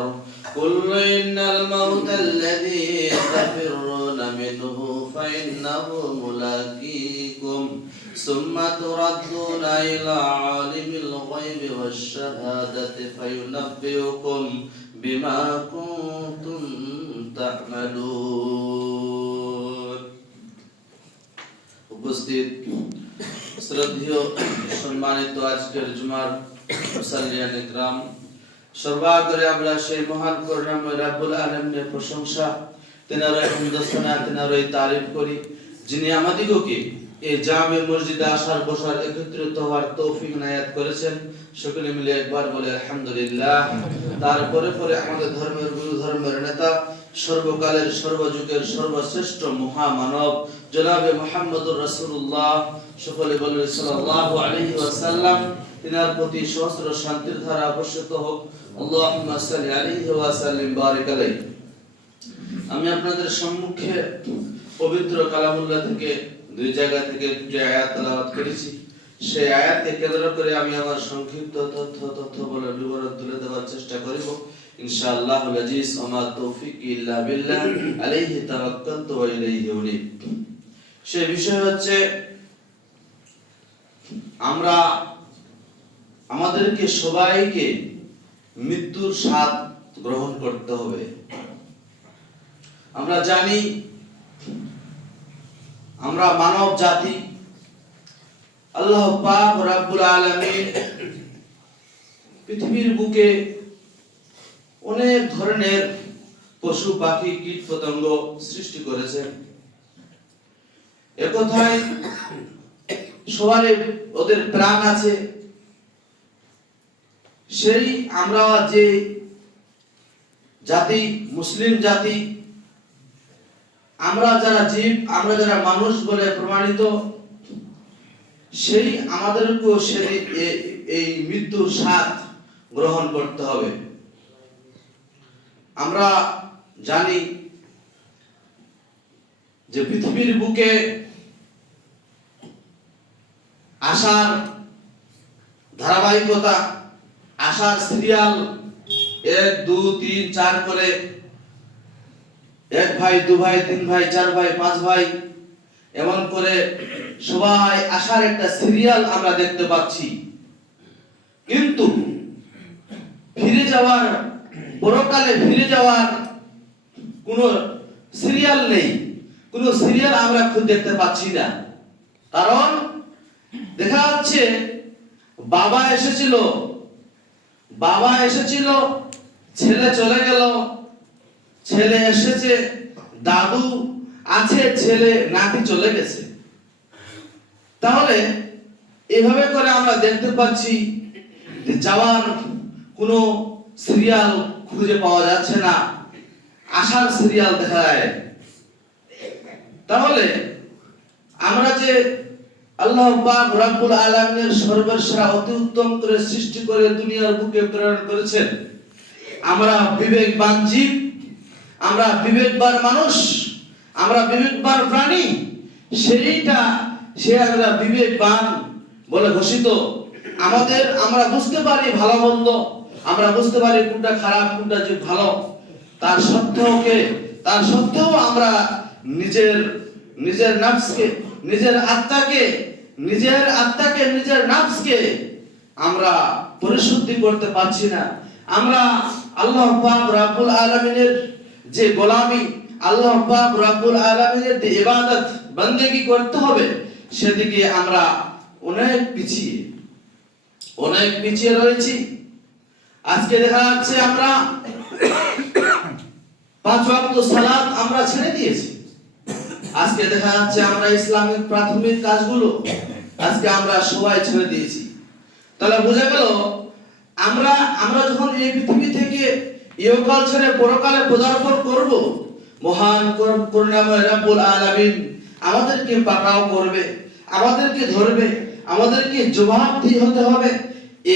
البشر قل إن الموت الذي تفرون منه فإنه ملاقيكم ثم تردون إلى عالم الغيب والشهادة فينبئكم بما كنتم تعملون. উপস্থিত শ্রদ্ধেয় সম্মানিত আজকের জুমার মুসাল্লিয়ান ইকরাম, সর্বাগ্রে আমরা সেই মহান করুণাময় রব্বুল আলামিনের প্রশংসা, তেনারই হামদোসানা, তেনারই তারিফ করি, যিনি আমাদিগকে এই জামে মসজিদে আসার বসার একত্রিত হওয়ার তৌফিক নায়াত করেছেন। সকলে মিলে একবার বলে আলহামদুলিল্লাহ। তারপরে পরে আমাদের ধর্মের গুরু, ধর্মের নেতা, সর্বকালের সর্বযুগের সর্বশ্রেষ্ঠ মহামানব জনাবে মুহাম্মদুর রাসূলুল্লাহ, সকলে বলে সাল্লাল্লাহু আলাইহি ওয়াসাল্লাম, তিনার প্রতি সহস্র শান্তির ধারা বর্ষিত হোক। আল্লাহুম্মা সাল্লি আলাইহি ওয়া সাল্লিম বারিক আলাইহি। আমি আপনাদের সম্মুখে পবিত্র কালামুল্লাহ থেকে দুই জায়গা থেকে যে আয়াত তেলাওয়াত করেছি, সেই আয়াতকে কেন্দ্র করে আমি আমার সংক্ষিপ্ত তথ্য বলে বিবরণ তুলে দেওয়ার চেষ্টা করব ইনশাআল্লাহুল আজিজ। ওমা তৌফিক ইল্লা বিল্লাহ, আলাইহি তাওয়াক্কালতু ওয়া ইলাইহি উনীব। সেই বিষয় হচ্ছে আমাদেরকে সবাইকে মৃত্যুর স্বাদ গ্রহণ করতে হবে। আমরা জানি আমরা মানব জাতি, আল্লাহ পাক রব্বুল আলামিন পৃথিবীর বুকে অনেক ধরনের পশু পাখি কীট পতঙ্গ সৃষ্টি করেছেন। একথায় সবারই ওদের প্রাণ আছে। সেই আমরা যে জাতি, মুসলিম জাতি, আমরা যারা জীব, আমরা যারা মানুষ বলে প্রমাণিত, সেই আমাদেরকেও এই মৃত্যুর স্বাদ গ্রহণ করতে হবে। আমরা জানি যে পৃথিবীর বুকে আসার ধারাবাহিকতা, আসার সিরিয়াল 1 2 3 4 করে 1 ভাই 2 ভাই 3 ভাই 4 ভাই 5 ভাই এমন করে সবাই আসার একটা সিরিয়াল আমরা দেখতে পাচ্ছি। কিন্তু ফিরে যাওয়ার, পরকালে ফিরে যাওয়ার কোনো সিরিয়াল নেই, কোনো সিরিয়াল আমরা খুব দেখতে পাচ্ছি না। কারণ দেখা যাচ্ছে বাবা এসেছিল, ছেলে চলে গেল, ছেলে এসেছে, দাদু আছে, ছেলে নাতি চলে গেছে। তাহলে এভাবে করে আমরা দেখতে পাচ্ছি যে যাওয়ার কোনো সিরিয়াল খুঁজে পাওয়া যাচ্ছে না, আসার সিরিয়াল দেখা যায়। তাহলে আমরা যে আল্লাহ পাক রব্বুল আলামিনের সর্বসেরা অতি উত্তম করে সৃষ্টি করে দুনিয়ার বুকে প্রেরণ করেছেন, আমরা বিবেকবান জীব, আমরা বিবেকবান মানুষ, আমরা বিবেকবান প্রাণী, সে আমরা বিবেকবান বলে ঘোষিত। আমরা বুঝতে পারি ভালো মন্দ, আমরা বুঝতে পারি কোনটা খারাপ কোনটা যে ভালো। তার সত্ত্বেও আমরা নিজের নফসকে, নিজের আত্মাকে, নিজের নফসকে আমরা পরিশুদ্ধি করতে পারছি না। আমরা আল্লাহ পাক রব্বুল আলামিনের যে গোলামি, আল্লাহ পাক রব্বুল আলামিনের যে ইবাদত বন্দেগী করতে হবে, সেদিকে আমরা অনেক পিছিয়ে রয়েছি। আজকে দেখা যাচ্ছে আমরা 5 ওয়াক্ত সালাত আমরা ছেড়ে দিয়েছি। আজকে দেখা যাচ্ছে আমরা ইসলামিক প্রাথমিক কাজগুলো আজকে আমরা সবাই ছেড়ে দিয়েছি। তাহলে বোঝা গেল আমরা যখন এই পৃথিবী থেকে ইহকাল ছেড়ে পরকালে পদার্পণ করব, মহান করুণাময় রব্বুল আলামিন আমাদেরকে পাকড়াও করবে, আমাদেরকে ধরবে, আমাদেরকে জবাবদিহি হতে হবে।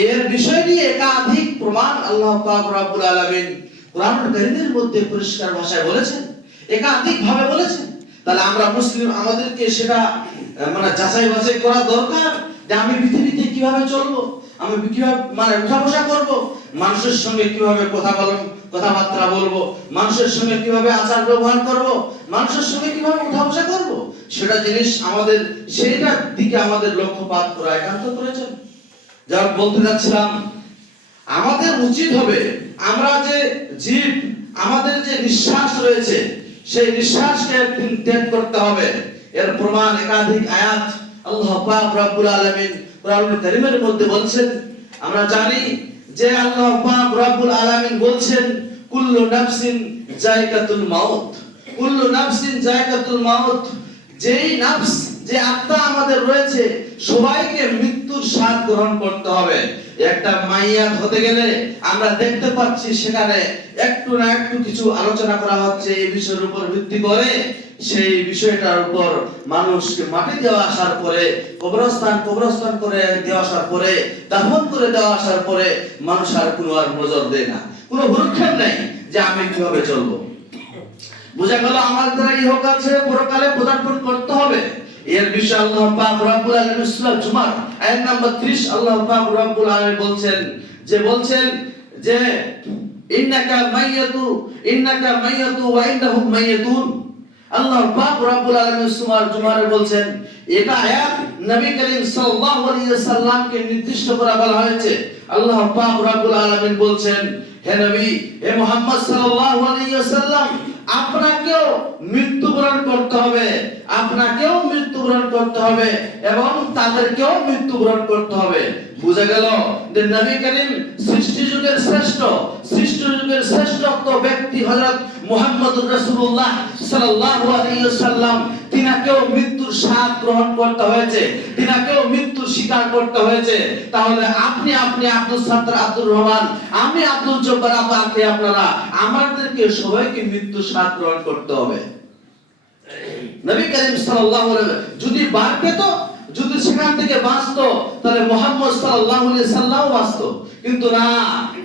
এর বিষয় নিয়ে একাধিক প্রমাণ আল্লাহ পাক রব্বুল আলামিন কোরআনুল কারীমের মধ্যে পরিষ্কার ভাষায় বলেছেন, একাধিক ভাবে বলেছেন। তাহলে আমরা মুসলিম, আমাদেরকে সেটা যাচাই বাছাই করা দরকার যে আমি পৃথিবীতে কিভাবে চলবো, আমি কিভাবে মানে উঠা বসা করব, মানুষের সঙ্গে কিভাবে কথাবার্তা বলবো, মানুষের সঙ্গে কিভাবে আচার ব্যবহার করব, মানুষের সঙ্গে কিভাবে উঠা বসা করব, সেটা জিনিস আমাদের সেইটার দিকে আমাদের লক্ষ্যপাত করা একান্ত প্রয়োজন। যা বলতে যাচ্ছিলাম, আমাদের উচিত হবে আমরা যে জীব, আমাদের যে নিঃশ্বাস রয়েছে, সেই নিঃশ্বাসকে একদিন ত্যাগ করতে হবে। এর প্রমাণ একাধিক আয়াত আল্লাহ পাক রব্বুল আলামিন কোরআনুল কারীমের মধ্যে বলছেন। আমরা জানি যে আল্লাহ পাক রব্বুল আলামিন বলছেন, কুল্লু নাফসিন যায়কাতুল মাউত, কুল্লু নাফসিন যায়কাতুল মাউত। যেই নফস, যে আত্মা আমাদের রয়েছে, সবাইকে মৃত্যুর স্বাদ গ্রহণ করতে হবে। একটা মাইয়াত হতে গেলে আমরা দেখতে পাচ্ছি সেখানে একটু না একটু কিছু আলোচনা করা হচ্ছে এই বিষয়ের উপর ভিত্তি করে। সেই বিষয়টার উপর মানুষকে মাটি দেওয়া আসার পরে, কবরস্থান করে দেওয়া আসার পরে, দাফন করে দেওয়া আসার পরে মানুষ আর কোনো আর নজর দেয় না, কোনো ভ্রুক্ষেপ নেই যে আমি কিভাবে চলবো। বোঝা গেল আমার দ্বারা ইহকাল ছেড়ে পরকালে পদার্পণ করতে হবে। এর বিষয়ে আল্লাহ পাক রব্বুল আলামিন সূরা জুমার আয়াত নাম্বার 30 আল্লাহ পাক রব্বুল আলামিন বলছেন যে ইন্নাকা মাইয়াতু ওয়া ইন্নাহুম মাইয়াতুন। আল্লাহ পাক রব্বুল আলামিন সূরা জুমারে বলছেন, এটা আয়াত নবী করিম সাল্লাল্লাহু আলাইহি ওয়াসাল্লামকে নির্দিষ্ট করা বলা হয়েছে। আল্লাহ পাক রব্বুল আলামিন বলছেন, হে নবী, হে মুহাম্মদ সাল্লাল্লাহু আলাইহি ওয়াসাল্লাম, আপনাকেও মৃত্যুবরণ করতে হবে, আপনাকেও মৃত্যুবরণ করতে হবে এবং তাদেরকেও মৃত্যুবরণ করতে হবে। বুঝা গেল যে নবী করিম সৃষ্টি যুগের শ্রেষ্ঠত্ব ব্যক্তি হযরত মুহাম্মদুর রাসূলুল্লাহ সাল্লাল্লাহু আলাইহি ওয়াসাল্লাম, তিনাকেও মৃত্যুর স্বাদ গ্রহণ করতে হয়েছে, তিনাকেও মৃত্যুর স্বীকার করতে হয়েছে। তাহলে আপনি আব্দুল সাত্তার, আব্দুর রহমান, আমি আব্দুল জব্বার, আপনারা আমাদেরকে সবাইকে মৃত্যুর স্বাদ গ্রহণ করতে হবে। নবী করিম সাল্লাল্লাহু আলাইহি ওয়াসাল্লাম যদি বার পেত, যদি সেখান থেকে বাঁচতো, তাহলে মুহাম্মদ সাল্লাল্লাহু আলাইহি সাল্লাম বাঁচতো। কিন্তু না,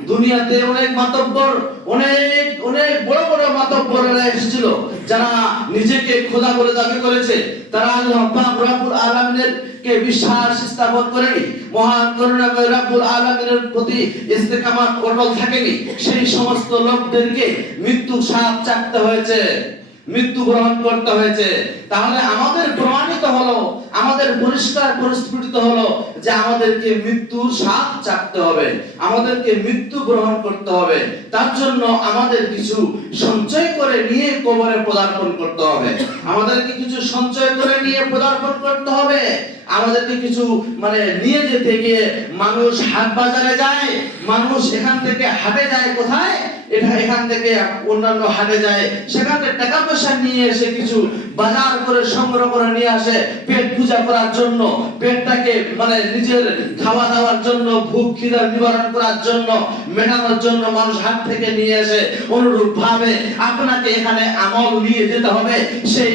দুনিয়াতে অনেক মাতব্বর, অনেক বড় বড় মাতব্বররা এসেছিল, যারা নিজেকে খোদা বলে দাবি করেছে। তারা আল্লাহ পাক রব্বুল আলামিনের কে বিশ্বাস স্থাপন করেনি, মহান করুণাময় রব্বুল আলামিনের প্রতি ইস্তেকামাত অটল থাকেনি। সেই সমস্ত লোকদেরকে মৃত্যুর স্বাদ চাখতে হয়েছে, মৃত্যু গ্রহণ করতে হয়েছে। তাহলে আমাদের প্রমাণিত হলো, আমাদের পরিষ্কার পরিস্ফুটিত হলো যে আমাদেরকে মৃত্যুর স্বাদ চাখতে হবে, আমাদেরকে মৃত্যু গ্রহণ করতে হবে। তার জন্য আমাদের কিছু সঞ্চয় করে নিয়ে কবরে পদার্পণ করতে হবে, আমাদেরকে কিছু সঞ্চয় করে নিয়ে পদার্পণ করতে হবে। আমাদেরকে কিছু নিয়ে যেতে গিয়ে মানুষ হাট বাজারে যায়, মানুষ এখান থেকে হাটে যায়, কোথায়? এখান থেকে অন্যান্য হাটে যায়, সেখানে টাকা পয়সা নিয়ে এসে কিছু বাজার করে সংগ্রহ করে নিয়ে আসে পেট পূজা করার জন্য, পেটটাকে নিজের খাওয়া দাওয়ার জন্য, ভুখ খিদা নিবারণ করার জন্য, মেটানোর জন্য মানুষ হাট থেকে নিয়ে আসে। অনুরূপ ভাবে আপনাকে এখানে আমল নিয়ে যেতে হবে। সেই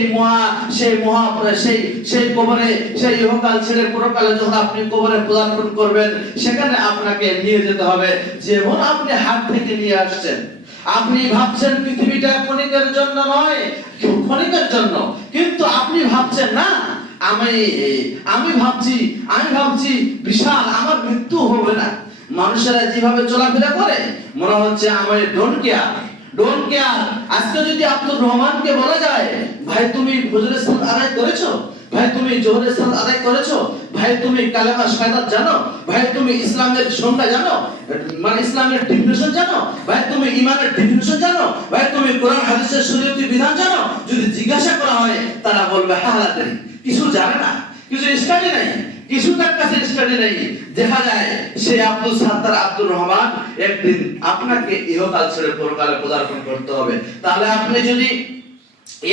কবরে, সেই ইহকাল ছেড়ে পরকালে যখন আপনি কবরে পদার্পণ করবেন, সেখানে আপনাকে নিয়ে যেতে হবে যেমন আপনি হাট থেকে নিয়ে আসছেন। আপনি ভাবছেন পৃথিবীটা ক্ষণিকের জন্য নয়, ক্ষণিকের জন্য, কিন্তু আপনি ভাবছেন না আমি ভাবছি বিশাল, আমার মৃত্যু হবে না। মানুষেরা যেভাবে চলাফেরা করে মনে হচ্ছে আমি ডোন্ট কেয়ার। আজকে যদি আব্দুর রহমানকে বলা যায়, ভাই তুমি ফজরের সালাত আদায় করেছো, ভাই তুমি জোহরের সালাত আদায় করেছো, ভাই তুমি কালেমা শাহাদাত জানো, ভাই তুমি ইসলামের সংজ্ঞা জানো, ইসলামের ডেফিনিশন জানো, ভাই তুমি ঈমানের ডেফিনিশন জানো, ভাই তুমি কোরআন হাদিসের শরীয়তি বিধান জানো, যদি জিজ্ঞাসা করা হয় তারা বলবে হালাতে কিছু জানে না, কিছু স্টাডি নাই, কিছু তার কাছে স্টাডি নেই। দেখা যায় সেই আব্দুল সাত্তার, আব্দুর রহমান একদিন আপনাকে ইহকাল ছেড়ে পরকালে পদার্পণ করতে হবে। তাহলে আপনি যদি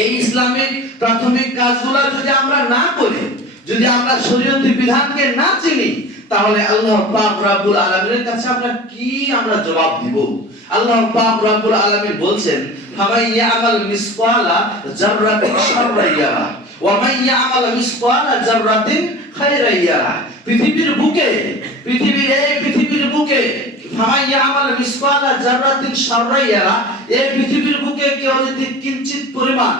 এই ইসলামিক প্রাথমিক কাজগুলো যদি আমরা না করি, যদি আমরা শরীয়তি বিধানকে না চিনি, তাহলে আল্লাহ পাক রব্বুল আলামিনের কাছে আমরা জবাব দিব। আল্লাহ পাক রব্বুল আলামিন বলছেন, ফামাইয়া আমাল মিসকালা যাররাতিন শাররান ইয়ারা ওয়া মান ইয়ামাল মিসকালা যাররাতিন খায়রান ইয়ারা। পৃথিবীর বুকে ফামান ইয়ামাল মিসকালা যাররাতিন শাররান ইয়ারা, এই পৃথিবীর বুকে কেউ যদি কিঞ্চিত পরিমাণ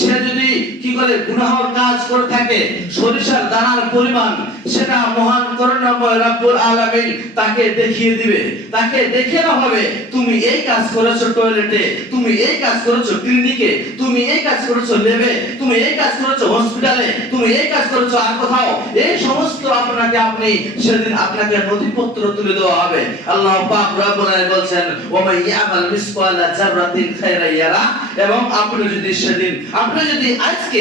সে যদি কি করে গুনাহর কাজ করে থাকে, সরিষার দানার পরিমাণ, সেটা মহান করুণাময় রব্বুল আলামিন তাকে দেখিয়ে দিবে। তাকে দেখে না হবে তুমি এই কাজ করেছো টয়লেটে, তুমি এই কাজ করেছো ক্লিনিকে, তুমি এই কাজ করেছো ল্যাবে, তুমি এই কাজ করেছো হসপিটালে, তুমি এই কাজ করেছো আর কোথাও, এই সমস্ত আপনি সেদিন আপনাকে নথিপত্র তুলে দেওয়া হবে। আল্লাহ পাক রব্বুল আলামিন বলছেন ওয়া মান ইয়ামাল মিসকালা যাররাতিন খায়রান ইয়ারা, এবং আপনি যদি সেদিন আপনি যদি আজকে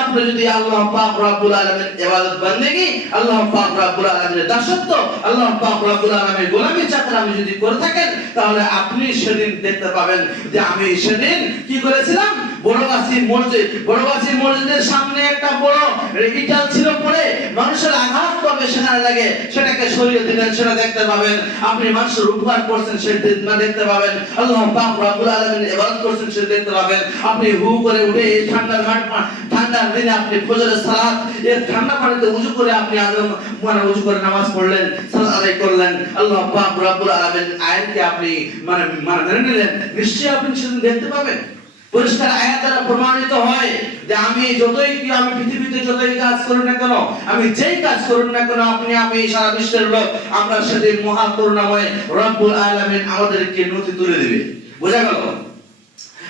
আপনি যদি আল্লাহ পাক রব্বুল আলামিনের ইবাদত বندگی, আল্লাহ পাক রব্বুল আলামিনের দাসত্ব, আল্লাহ পাক রব্বুল আলামিনের গোলামি চাকরামি যদি করে থাকেন, তাহলে আপনি সেদিন দেখতে পাবেন যে আমি সেদিন কি করেছিলাম। বড়গাছি মসজিদের সামনে একটা বড় ইটাল ছিল পড়ে মানুষের আঘাত করবে সেখানে লাগে, সেটাকে সরিয়ে দিলেন, সেটা দেখতে পাবেন। আপনি মানুষের উপকার করছেন সেটা দেখতে পাবেন। আল্লাহ পাক রব্বুল আলামিনের ইবাদত করছেন সেটা দেখতে পাবেন। আপনি হু করে উঠে এই ঠান্ডার দিনে আপনি ফজরের সালাত এর ঠান্ডা পানিতে ওযু করে আপনি ওযু করে নামাজ পড়লেন, সালাত আদায় করলেন, আল্লাহ পাক রব্বুল আলামিনের আয়াতকে আপনি মেনে নিলেন, নিশ্চয়ই আপনি সেদিন দেখতে পাবেন। পরিষ্কার আয়াত দ্বারা প্রমাণিত হয় যে আমি পৃথিবীতে যতই কাজ করি না কেন, আমি যেই কাজ করি না কেন, আমি সারা বিশ্বের লোক, আমরা সেদিন মহা করুণাময় রব্বুল আলামিন আমাদেরকে নথি তুলে দিবে। বোঝা গেল?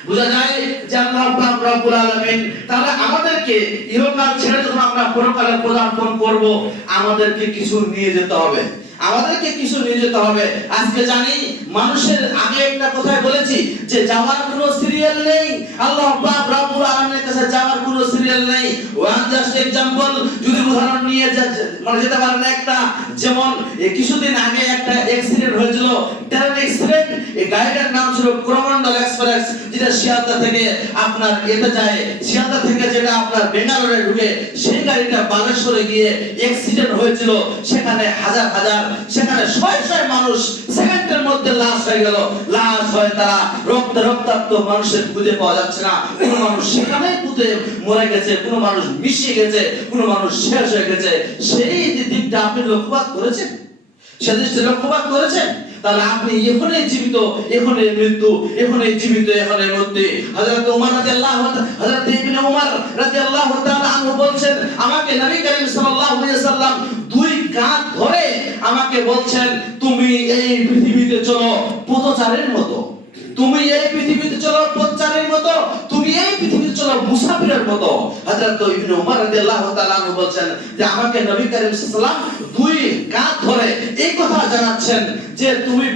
বোঝা যায় যে আল্লাহ পাক রব্বুল আলামিন তাহলে আমাদেরকে ইহকাল ছেড়ে যখন আমরা পরকালে পদার্পণ করব, আমাদেরকে কিছু নিয়ে যেতে হবে, আমাদেরকে কিছু নিয়ে যেতে হবে। আজকে জানি মানুষের আগে একটা কথাই বলেছি যে যাওয়ার কোনো সিরিয়াল নেই, আল্লাহ পাক রব্বুল আলামিনের কাছে যাওয়ার কোনো সিরিয়াল নেই। ওয়ান জাস্ট এক্সাম্পল যদি উদাহরণ নিয়ে যেতে পারেন, একটা যেমন কিছুদিন আগে একটা অ্যাক্সিডেন্ট হয়েছিল, ট্রেন অ্যাক্সিডেন্ট। এই গাড়িটার নাম ছিল করমন্ডল এক্সপ্রেস, যেটা শিয়ালদা থেকে আপনার এতে যায়, শিয়ালদা থেকে যেটা আপনার বেঙ্গালুরুতে ঢুকে, সেই গাড়িটা বালেশ্বরে গিয়ে অ্যাক্সিডেন্ট হয়েছিল। সেখানে হাজার সেখানে শয় মানুষ সেকেন্ডের মধ্যে লাশ হয়ে গেল। লাশ হয়ে তারা রক্তাক্ত মানুষের খুঁজে পাওয়া যাচ্ছে না। কোন মানুষ সেখানেই পুঁতে মরে গেছে, কোন মানুষ মিশে গেছে, কোন মানুষ শেষ হয়ে গেছে। সেই দিকটা আপনি লক্ষ্যপাত করেছেন, সেদিকটা লক্ষ্যপাত করেছেন। তাহলে আপনি এখনই জীবিত, এখনই মৃত্যু, এখনই জীবিত, এখনই মৃত্যু। হযরত ওমর রাদিয়াল্লাহু হযরত ইবনে ওমর রাদিয়াল্লাহু তাআলা আনহু বলছেন, আমাকে নবী করিম সাল্লাল্লাহু আলাইহি ওয়াসাল্লাম দুই কাঁধ ধরে আমাকে বলছেন, তুমি এই পৃথিবীতে চলো পথচারীর মতো, তুমি এই পৃথিবীতে চলো পথচারীর মতো, তুমি এই পৃথিবীতে চলো মুসাফিরের মতো। হযরত ইবনে ওমর রাদিয়াল্লাহু তাআলা আনহু বলছেন যে আমাকে নবী করিম সাল্লাল্লাহু আলাইহি ওয়াসাল্লাম দুই কাঁধ ধরে এই কথা জানাচ্ছেন যে তুমি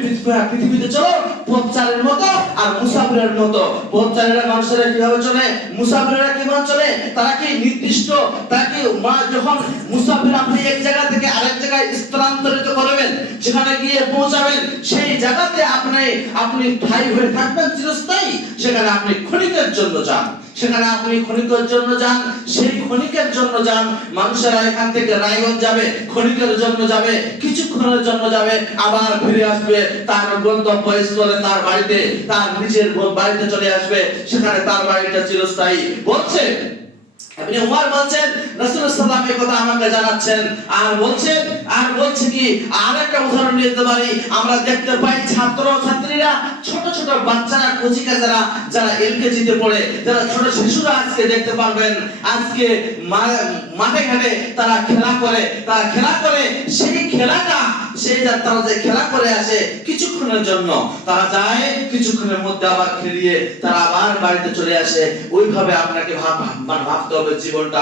পৃথিবীতে চলো পথচারীর মতো আর মুসাফিরের মতো। পথচারীরা মানুষেরা কিভাবে চলে, মুসাফিররা কিভাবে চলে, তারা কি নির্দিষ্ট, তারা কি যখন মুসাফির আপনি এক জায়গা থেকে আরেক জায়গায় স্থানান্তরিত করবেন, সেখানে গিয়ে পৌঁছাবেন, সেই জায়গাতে আপনি ঠাই হয়ে থাকবেন চিরস্থায়ী। সেখানে আপনি ক্ষণিকের জন্য যান, সেখানে আপনি ক্ষণিকের জন্য যান, সেই ক্ষণিকের জন্য যান। মানুষেরা এখান থেকে রায়গঞ্জ যাবে, ক্ষণিকের জন্য যাবে, কিছুক্ষণের জন্য যাবে, আবার ফিরে আসবে তার গন্তব্যস্থলে, তার বাড়িতে, তার নিজের বাড়িতে চলে আসবে, সেখানে তার বাড়িটা চিরস্থায়ী। বলছে আপনি ওমর বলছেন রাসূল সাল্লাল্লাহু আলাইহি ওয়াসাল্লাম এই কথা আমাকে জানাচ্ছেন। আর বলছে কি, আর একটা উদাহরণ দিতে পারি, আমরা দেখতে পাই ছাত্র ছাত্রীরা, ছোট ছোট বাচ্চারা, কচিকাচারা, যারা এলকেজি তে পড়ে, যারা ছোট শিশুরা আজকে দেখতে পারবেন, আজকে মাঠে ঘাটে তারা খেলা করে, সেই খেলাটা, তারা যে খেলা করে আসে কিছুক্ষণের জন্য, তারা যায়, কিছুক্ষণের মধ্যে আবার ফিরিয়ে তারা আবার বাড়িতে চলে আসে। ওইভাবে আপনাকে ভাবতে হবে জীবনটা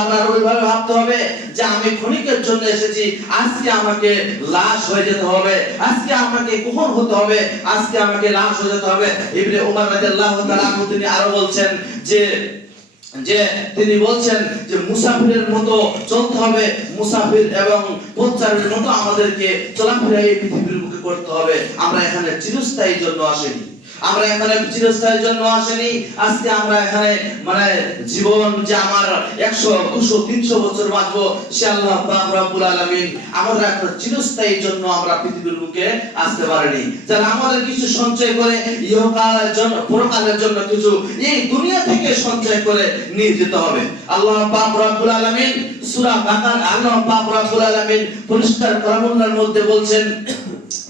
আপনার ওইভাবে ভাবতে হবে যে আমি ক্ষণিকের জন্য এসেছি, আজকে আমাকে লাশ হয়ে যেতে হবে, আজকে আমাকে কখন হতে হবে, আজকে আমাকে লাশ হয়ে যেতে হবে। ইবনে ওমর রাদিয়াল্লাহু তাআলা তিনি আরো বলছেন তিনি বলছেন যে মুসাফিরের মতো চলতে হবে, মুসাফির এবং পথচারীর মতো আমাদেরকে চলাফেরা এই পৃথিবীর বুকে করতে হবে। আমরা এখানে চিরস্থায়ীর জন্য আসেনি, আজকে আমরা এখানে জীবন যে আমার 100, 200, 300 বছর বাঁচবো, সে আল্লাহ পাক রব্বুল আলামিন আমরা এখন চিরস্থায়ীর জন্য আমরা পৃথিবীর বুকে আসতে পারিনি। যারা আমাদের কিছু সঞ্চয় করে ইহকালের জন্য, পরকালের জন্য কিছু এই দুনিয়া থেকে সঞ্চয় করে নিয়ে যেতে হবে। আল্লাহ পাক রব্বুল আলামিন সূরা বাকারা, আল্লাহ পাক রব্বুল আলামিন পরিষ্কার কালামুল্লাহর মধ্যে বলছেন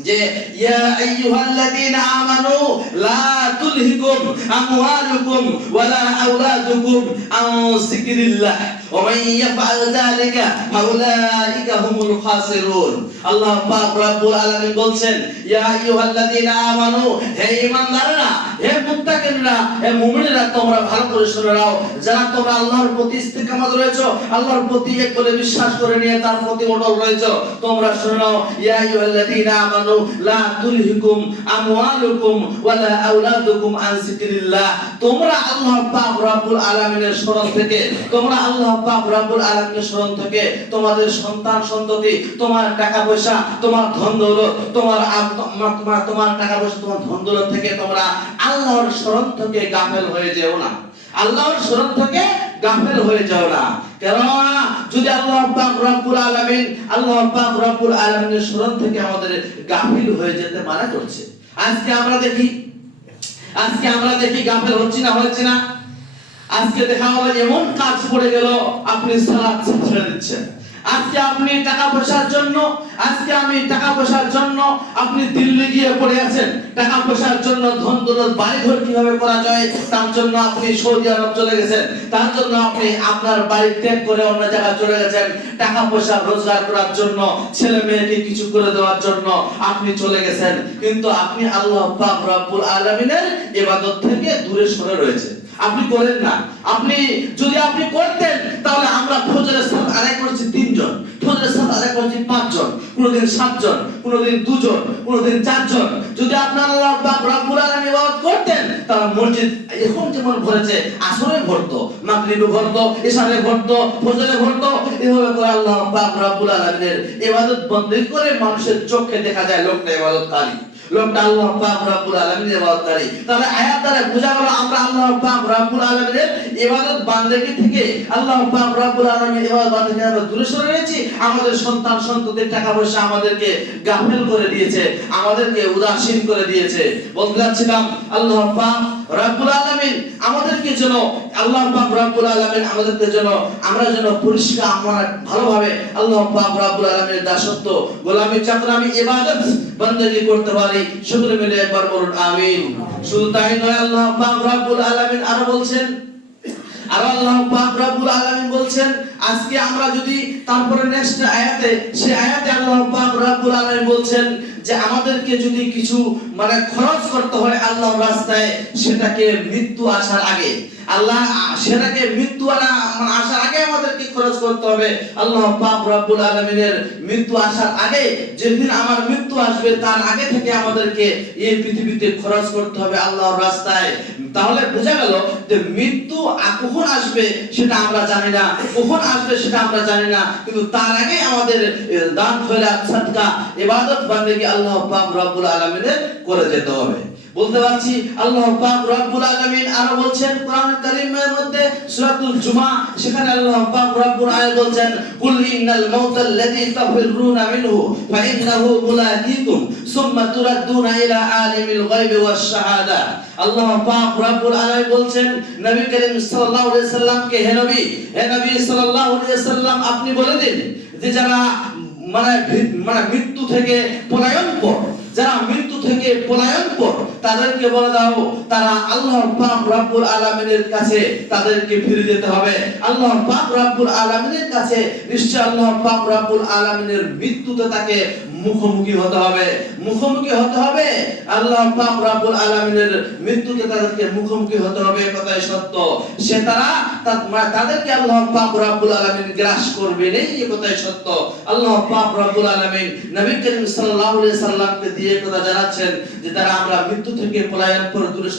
যে ইয়া আইয়ুহাল্লাযীনা আমানু লা তুলহিকুম আমওয়ালুকুম ওয়ালা আওলাদুকুম আন যিকরিল্লাহ ওয়া মান ইয়াফআল যালিকা ফাউলাইকা হুমুল খাসিরুন। আল্লাহ পাক রব্বুল আলামিন বলছেন, ইয়া আইয়ুহাল্লাযীনা আমানু, হে ঈমানদাররা, হে মুত্তাকিনরা, হে মুমিনরা, তোমরা ভালো করে শুনে নাও, যারা তোমরা আল্লাহর প্রতি ইস্তিকামত রয়েছো, আল্লাহর প্রতি এক বলে বিশ্বাস করে নিয়ে তার প্রতি অটল রয়েছো, তোমরা শুনে নাও, ইয়া আইয়ুহাল্লাযীনা আমানু লা তুলহিকুম আমওয়ালুকুম ওয়ালা আওলাদুকুম আন যিকরিল্লাহ। তোমরা আল্লাহ পাক রব্বুল আলামিনের স্মরণ থেকে, তোমরা আল্লাহ পাক রব্বুল আলামিনের স্মরণ থেকে তোমাদের সন্তান সন্ততি, তোমার টাকা পয়সা, তোমার ধন দৌলত, তোমার টাকা পয়সা, তোমার ধন দৌলত থেকে তোমরা আল্লাহর স্মরণ থেকে গাফেল হয়ে যেও না। আল্লাহর স্মরণ থেকে গাফেল হয়ে যাও না। কেননা যদি আল্লাহ পাক রব্বুল আলামিনের স্মরণ থেকে আমাদের গাফিল হয়ে যেতে মানা করছে। আজকে আমরা দেখি গাফেল হচ্ছি না। আজকে দেখা হলো এমন কাজ পড়ে গেল, আপনি সালাত ছেড়ে দিচ্ছেন। আজকে আমি টাকা পয়সার জন্য আপনি দিল্লি গিয়ে পড়ে আছেন। টাকা পয়সার জন্য ধন দৌলত বাড়ি ঘর কিভাবে করা যায় তার জন্য আপনি সৌদি আরব চলে গেছেন। তার জন্য আপনি আপনার বাড়ি ত্যাগ করে অন্য জায়গায় চলে গেছেন। টাকা পয়সা রোজগার করার জন্য, ছেলে মেয়েকে কিছু করে দেওয়ার জন্য আপনি চলে গেছেন। কিন্তু আপনি আল্লাহ পাক রব্বুল আলামিনের ইবাদত থেকে দূরে সরে রয়েছেন। আপনি করেন না। যদি আপনি করতেন তাহলে আমরা ফজরের সালাত আদায় করছি 3 জন, ফজরের সালাত আদায় করছি 5 জন, কোনদিন 7 জন, কোনদিন 2 জন, কোনদিন 4 জন। যদি আপনারা আল্লাহ পাক রব্বুল আলামিন ইবাদত করতেন তাহলে মসজিদ এখন যেমন ভরেছে, আসরে ভরতো, মাগরিবে ভরতো, ইশারে ভরতো, ফজরে ভরতো। এভাবে করে আল্লাহ পাক রব্বুল আলামিনের ইবাদত বندگی করে মানুষের চোখে দেখা যায় লোকটা ইবাদতকারী, লোকটা আল্লাহ পাক রব্বুল আলামিনের ইবাদতকারী। তাহলে আয়াত দ্বারা বোঝা গেল আমরা আল্লাহ পাক রব্বুল আলামিনের ইবাদত বান্দেগী থেকে, আল্লাহ পাক রব্বুল আলামিনের ইবাদত বান্দেগী আমরা দূরে সরে রয়েছি। আমাদের সন্তান সন্ততির টাকা পয়সা আমাদেরকে গাফেল করে দিয়েছে, আমাদেরকে উদাসীন করে দিয়েছে। বলতে যাচ্ছিলাম আল্লাহ পাক রব্বুল আলামিন আমাদেরকে যেন, আল্লাহ পাক রব্বুল আলামিন আমাদেরকে যেন, আমরা যেন পরিষ্কার, আমরা ভালোভাবে আল্লাহ পাক রব্বুল আলামিনের দাসত্ব, গোলামি, চাকরামি, ইবাদত বান্দেগী করতে পারি। সকলে মিলে একবার বলুন আমিন। শুধু তাই নয়, আল্লাহ পাক রব্বুল আলামিন আরো বলছেন, আল্লাহ পাক রব্বুল আলামিন বলছেন, আজকে আমরা যদি তারপরে নেক্সট আয়াতে, সেই আয়াতে আল্লাহ পাক রব্বুল আলামিন বলছেন যে আমাদেরকে যদি কিছু খরচ করতে হয় আল্লাহর রাস্তায়, সেটাকে মৃত্যু আসার আগে, সেটাকে মৃত্যু আসার আগে আমাদেরকে খরচ করতে হবে। আল্লাহ পাক রব্বুল আলামিনের মৃত্যু আসার আগে, যেদিন আমার মৃত্যু আসবে তার আগে থেকে আমাদেরকে এই পৃথিবীতে খরচ করতে হবে আল্লাহর রাস্তায়। তাহলে বোঝা গেল যে মৃত্যু কখন আসবে সেটা আমরা জানি না, কিন্তু তার আগে আমাদের দান, খয়রাত, সাদকা, ইবাদত বান্দেগী আল্লাহ পাক রব্বুল আলামিনের করে যেতে হবে। বলতে পারছি আল্লাহ পাক রব্বুল আলামিন আরো বলছেন কোরআনুল কারীমের মধ্যে সূরাতুল জুমা, সেখানে আল্লাহ পাক রব্বুল আলামিন বলছেন, কুল ইন্নাল মাউতাল্লাযী তাফিরুনা মিনহু ফাইন্নাহু মুলাকীকুম সুম্মা তুরাদ্দুনা ইলা আলিমিল গায়বি ওয়াশ শাহাদা। আল্লাহ পাক রব্বুল আলামিন বলছেন নবী করিম সাল্লাল্লাহু আলাইহি সাল্লামকে, হে নবী সাল্লাল্লাহু আলাইহি সাল্লাম, আপনি বলে দিন যে যারা মৃত্যু থেকে পলায়ন পর তাদেরকে বলে দাও তারা আল্লাহ পাক রব্বুল আলামিনের কাছে তাদেরকে ফিরে যেতে হবে। আল্লাহ পাক রব্বুল আলামিনের কাছে নিশ্চয় আল্লাহ পাক রব্বুল আলামিনের মৃত্যুতে তাকে মুখোমুখি হতে হবে। আল্লাহ পাক রব্বুল আলামিনের মৃত্যুতে তাদেরকে মুখোমুখি হতে হবে, কথাই সত্য। তাদেরকে আল্লাহ পাক রব্বুল আলামিন গ্রাস করবে না, এই কথাই সত্য। আল্লাহ পাক রব্বুল আলামিন নবী করিম সাল্লাল্লাহু আলাইহি সাল্লামকে দিয়ে কথা জানাচ্ছেন যে তারা আমরা মৃত্যু থেকে পলায়ন করে দূরে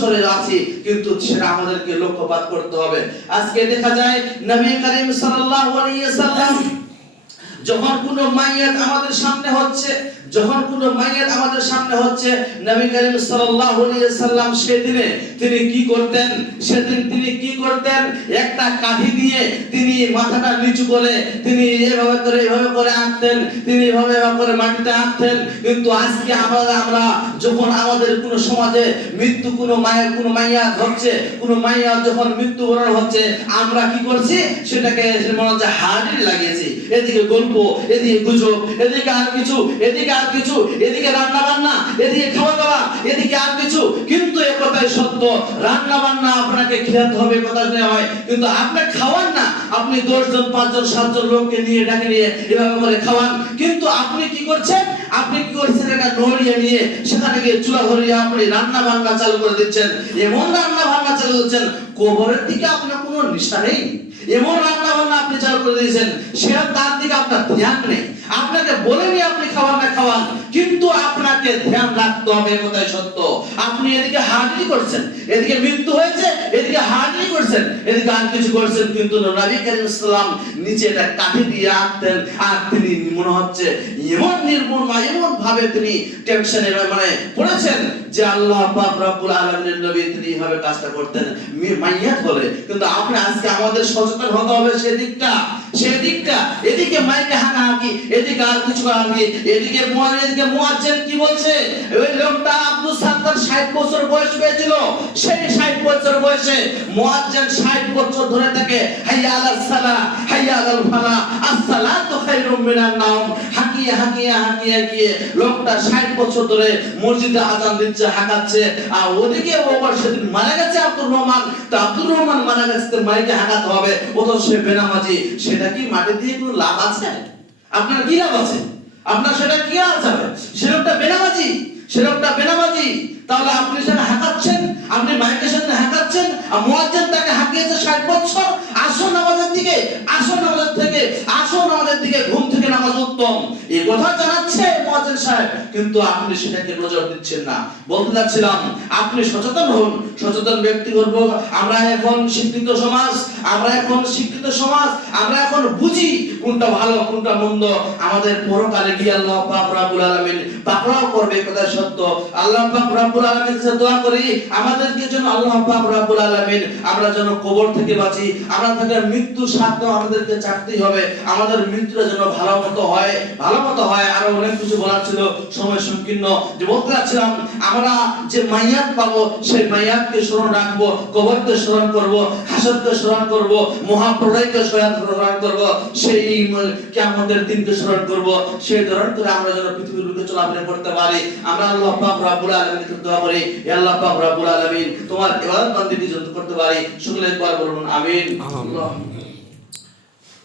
সরে আছি, কিন্তু সেটা আমাদেরকে লক্ষ্যপাত করতে হবে। আজকে দেখা যায় নবী করিম সাল্লাল্লাহু আলাইহি সাল্লাম যখন কোনো মাইয়াত আমাদের সামনে মানে হচ্ছে নবী করিম সাল্লাল্লাহু আলাইহি ওয়াসাল্লাম সেদিনে তিনি কি করতেন, সেদিন তিনি কি করতেন, একটা কাঠি দিয়ে তিনি মাথাটা নিচু করে তিনি এভাবে করে আঁকতেন, তিনি এভাবে করে মাটিতে আঁকতেন। কিন্তু আজকে আমরা যখন আমাদের কোন সমাজে মৃত্যু কোনো মাইয়া হচ্ছে, কোনো মাইয়া যখন মৃত্যুবরণ হচ্ছে, আমরা কি করছি, সেটাকে মনে হচ্ছে হাড়ি লাগিয়েছি, এদিকে গল্প, এদিকে গুজব, এদিকে আর কিছু, এদিকে আর কিছু, এদিকে রান্না বান্না, এদিকে খাওয়া দাওয়া, এদিকে আর কিছু। কিন্তু এ কথাই সত্য, রান্না বান্না আপনাকে খেতে হবে, কথা হয়, কিন্তু আপনি খাওয়ান না, আপনি 10 জন 5 জন 7 জন লোককে নিয়ে ডাকে নিয়ে এভাবে করে খাওয়ান, কিন্তু আপনি কি করছেন, আপনি কি করছেন, এটা নড়িয়ে নিয়ে সেখানে গিয়ে চুলা ধরিয়ে আপনি রান্না বান্না চালু করে দিচ্ছেন। এমন রান্না বান্না চালু দিচ্ছেন, কবরের দিকে আপনার কোনো নিশা নেই, এমন রান্না বান্না আপনি চালু করে দিয়েছেন, সে তার দিকে আপনার ধ্যান নেই। আপনাকে বলেনি আপনি খাওয়ান না খাওয়ান, কিন্তু আপনাকে ধ্যান রাখতে হবে, কথাই সত্য। আপনি এদিকে হার্ডলি করছেন, এদিকে মৃত্যু হয়েছে, এদিকে হার্ডলি করছেন, এদিকে আর কিছু করছেন, কিন্তু নবী করিম সাল্লাল্লাহু আলাইহি ওয়াসাল্লাম নিচে একটা কাঠি দিয়ে আঁকতেন, আর তিনি মনে হচ্ছে এমন নির্মল এমন ভাবে তিনি টেনশনে মানে পড়েছেন যে আল্লাহ পাক রব্বুল আলামিনের নবী তিনি এইভাবে কাজটা করতেন মাইয়াত বলে। কিন্তু আপনি আজকে আমাদের সচেতন হতে হবে সেদিকটা, এদিকে মাইকে হাঁকাহাঁকি, এদিকে আর কিছু হাঁকি, এদিকে মুয়াজ্জিন কি বলছে, ওই লোকটা আব্দুল সাত্তার 60 বছর বয়স হয়েছিল, সেই 60 বছর বয়সে মুয়াজ্জিন 60 বছর ধরে থাকে হাইয়া আলাস সালাহ হাইয়া আলাল ফালাহ আসসালাতু খায়রুম মিনান নাওম, হাঁকিয়ে লোকটা 60 বছর ধরে মসজিদে আযান দিচ্ছে, হাঁকাচ্ছে। আর ওদিকে ওবার সেদিন মারা গেছে আব্দুর রহমান, তো আব্দুর রহমান মারা গেছে, মাইকে হাঁকাতে হবে, অথচ সে বেনামাজি। সেটা কি মাটি দিয়ে কোনো লাভ আছে? আপনার কি লাভ আছে? আপনার সেটা কি আছে? সে লোকটা বেনামাজি, তাহলে আপনি সেটা হাঁকাচ্ছেন, আপনি মাইকের সামনে হাঁকাচ্ছেন, আর মুয়াজ্জিন তাকে হাঁকিয়েছে 60 বছর। আসুন নামাজের দিকে, ঘুম থেকে নামাজ উত্তম, এই কথা জানাচ্ছে মুয়াজ্জিন সাহেব, কিন্তু আপনি সেটাকে নজর দিচ্ছেন না। বলতে যাচ্ছিলাম, আপনি সচেতন হন, সচেতন ব্যক্তি করব। আমরা এখন শিক্ষিত সমাজ, আমরা এখন বুঝি কোনটা ভালো কোনটা মন্দ। আমাদের পরকালে গিয়ে আল্লাহ পাক রব্বুল আলামিন পাকড়াও করবে, কথা সত্য। আল্লাহ পাক রব্বুল আলামিনের কাছে দোয়া করি আমাদেরকে যেন আল্লাহ পাক রব্বুল আলামিন আমরা যেন কবর থেকে বাঁচি, আমরা থেকে মৃত্যু সাধ্য আমাদেরকে চাকতেই হবে, আমাদের মৃত্যুটা যেন ভালো মতো হয়। আরো অনেক কিছু বলার ছিল, সময় সংকীর্ণ। যে বলতে যাচ্ছিলাম, আমরা যে মাইয়াত পাবো সেই মাইয়াতকে স্মরণ রাখবো, কবরকে স্মরণ করব, হাসরকে স্মরণ করব, মহাপ্রলয়কে স্মরণ করব, সেই কিয়ামতের দিনকে স্মরণ করব। সেই ধরন করে আমরা যেন পৃথিবীর বুকে চলাফেরা করতে পারি। আমরা আল্লাহ পাক রব্বুল আলামিনকে দোয়া করি, হে আল্লাহ পাক রব্বুল আলামিন তোমার ইবাদত বান্দিগি যেন করতে পারি। সকলে একবার বলুন আমিন।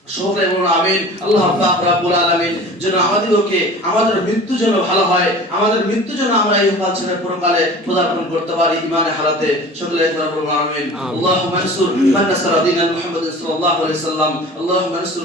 সকলে বলুন আমিন। আল্লাহ পাক রব্বুল আলামিন যেন আমাদেরকে আমাদের মৃত্যু যেন ভালো হয়, আমাদের মৃত্যু যেন আমরা এই ইহকাল ছেড়ে পরকালে পদার্পণ করতে পারি ঈমানের হালাতে। সকলে একবার বলুন আমিন। আল্লাহুম্মা আনসুর মান নাসারা দীন মুহাম্মদ সাল্লাল্লাহু আলাইহি ওয়াসাল্লাম। আল্লাহুম্মা আনসুর